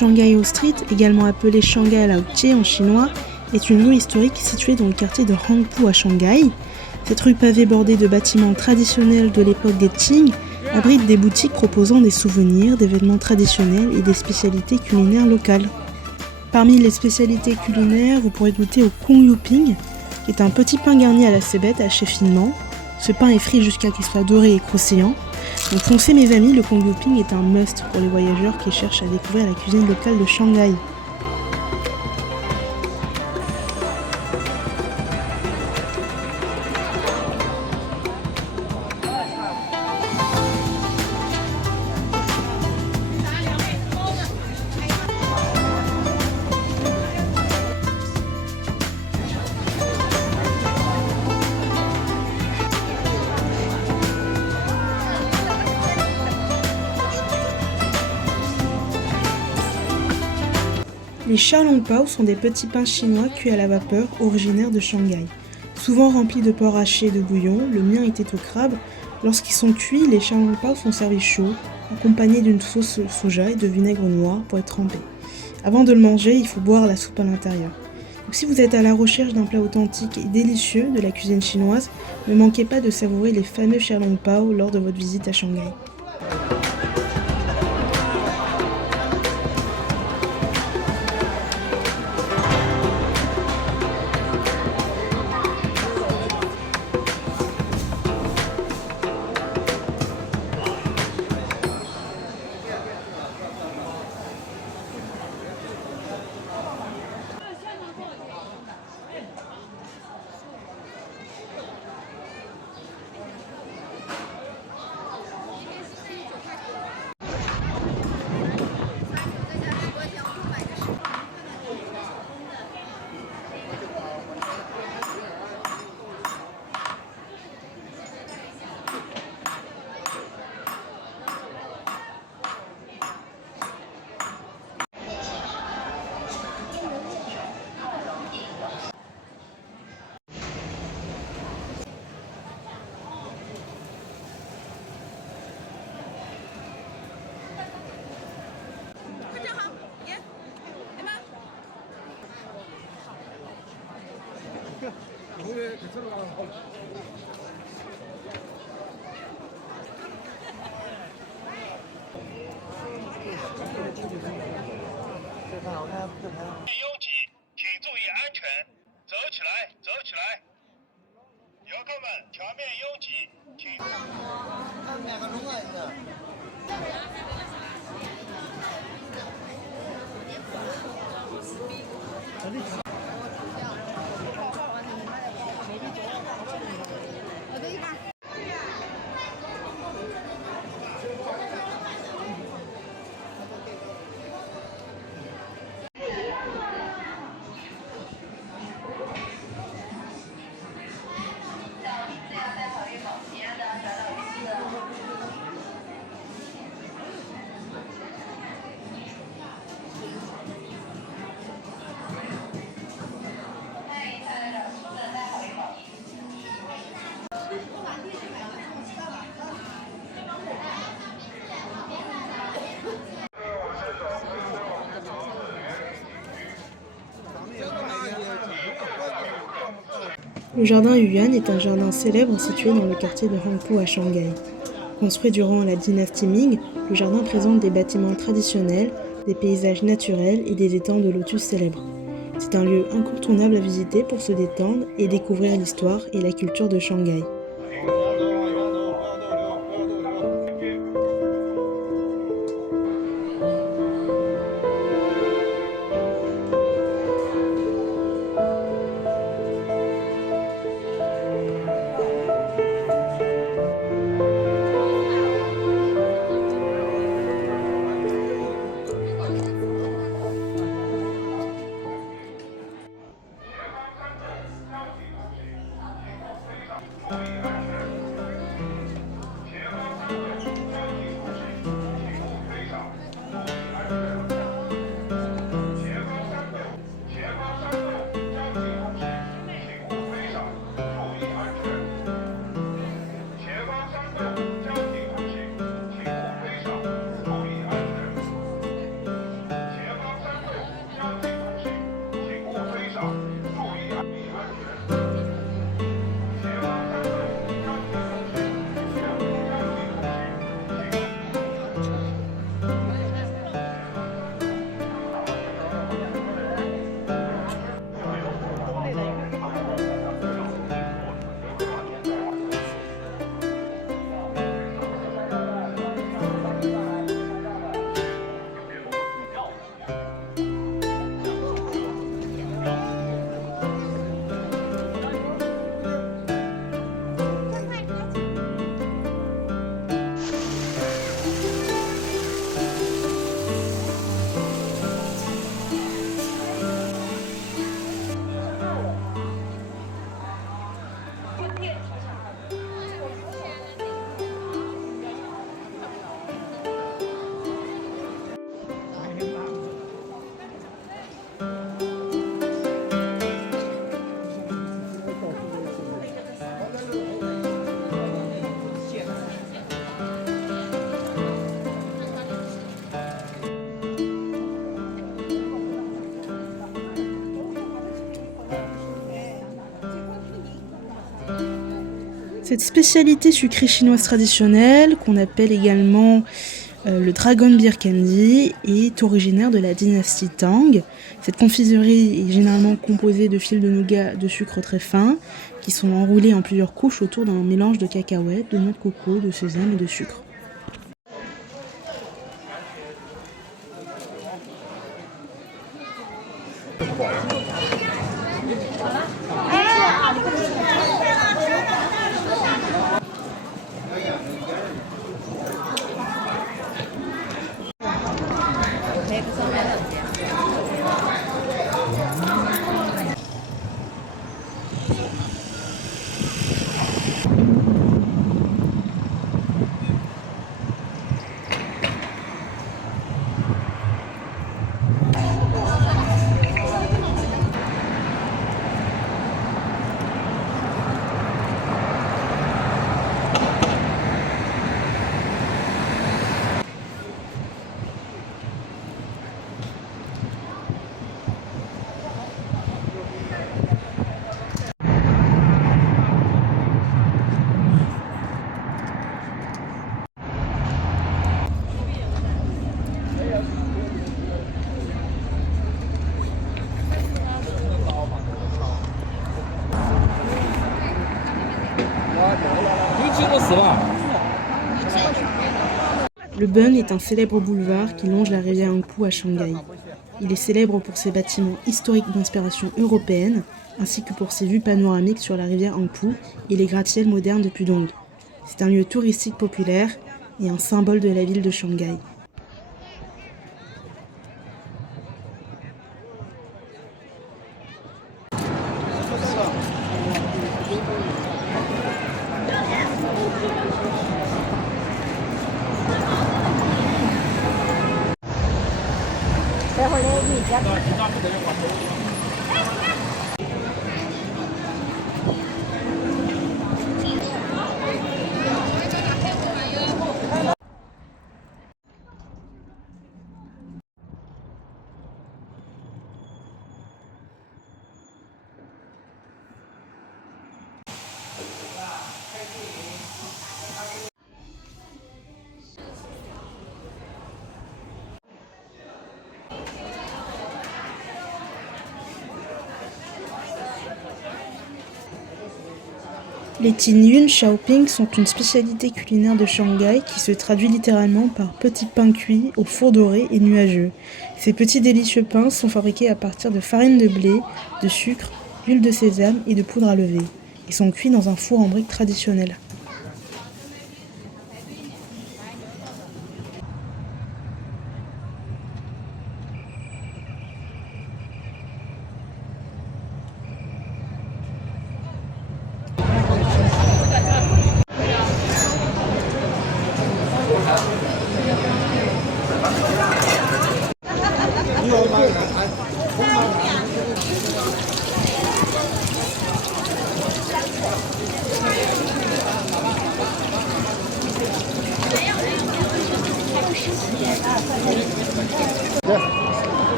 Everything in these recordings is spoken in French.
Shanghai Street, également appelée Shanghai Laotie en chinois, est une rue historique située dans le quartier de Hangpu à Shanghai. Cette rue pavée bordée de bâtiments traditionnels de l'époque des Qing abrite des boutiques proposant des souvenirs, des vêtements traditionnels et des spécialités culinaires locales. Parmi les spécialités culinaires, vous pourrez goûter au Kung Yu Ping, qui est un petit pain garni à la cébette haché finement. Ce pain est frit jusqu'à qu'il soit doré et croustillant. Donc foncez mes amis, le Kung Yu Ping est un must pour les voyageurs qui cherchent à découvrir la cuisine locale de Shanghai. Les xiaolongbao sont des petits pains chinois cuits à la vapeur originaires de Shanghai. Souvent remplis de porc haché et de bouillon, le mien était au crabe. Lorsqu'ils sont cuits, les xiaolongbao sont servis chauds, accompagnés d'une sauce soja et de vinaigre noir pour être trempés. Avant de le manger, il faut boire la soupe à l'intérieur. Donc si vous êtes à la recherche d'un plat authentique et délicieux de la cuisine chinoise, ne manquez pas de savourer les fameux xiaolongbao lors de votre visite à Shanghai.拥挤，请注意安全，走起来，走起来！游客们，前面拥挤，请。Le jardin Yuan est un jardin célèbre situé dans le quartier de Hangpu à Shanghai. Construit durant la dynastie Ming, le jardin présente des bâtiments traditionnels, des paysages naturels et des étangs de lotus célèbres. C'est un lieu incontournable à visiter pour se détendre et découvrir l'histoire et la culture de Shanghai. Cette spécialité sucrée chinoise traditionnelle, qu'on appelle également le Dragon Beer Candy, est originaire de la dynastie Tang. Cette confiserie est généralement composée de fils de nougat de sucre très fin, qui sont enroulés en plusieurs couches autour d'un mélange de cacahuètes, de noix de coco, de sésame et de sucre. Le Bund est un célèbre boulevard qui longe la rivière Huangpu à Shanghai. Il est célèbre pour ses bâtiments historiques d'inspiration européenne, ainsi que pour ses vues panoramiques sur la rivière Huangpu et les gratte-ciels modernes de Pudong. C'est un lieu touristique populaire et un symbole de la ville de Shanghai. Les Tinyun Xiaoping sont une spécialité culinaire de Shanghai qui se traduit littéralement par petits pains cuits au four doré et nuageux. Ces petits délicieux pains sont fabriqués à partir de farine de blé, de sucre, d'huile de sésame et de poudre à lever. Ils sont cuits dans un four en briques traditionnel.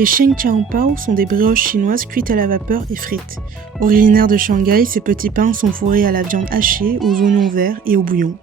Les Sheng Qiao Pao sont des brioches chinoises cuites à la vapeur et frites. Originaires de Shanghai, ces petits pains sont fourrés à la viande hachée, aux oignons verts et au bouillon.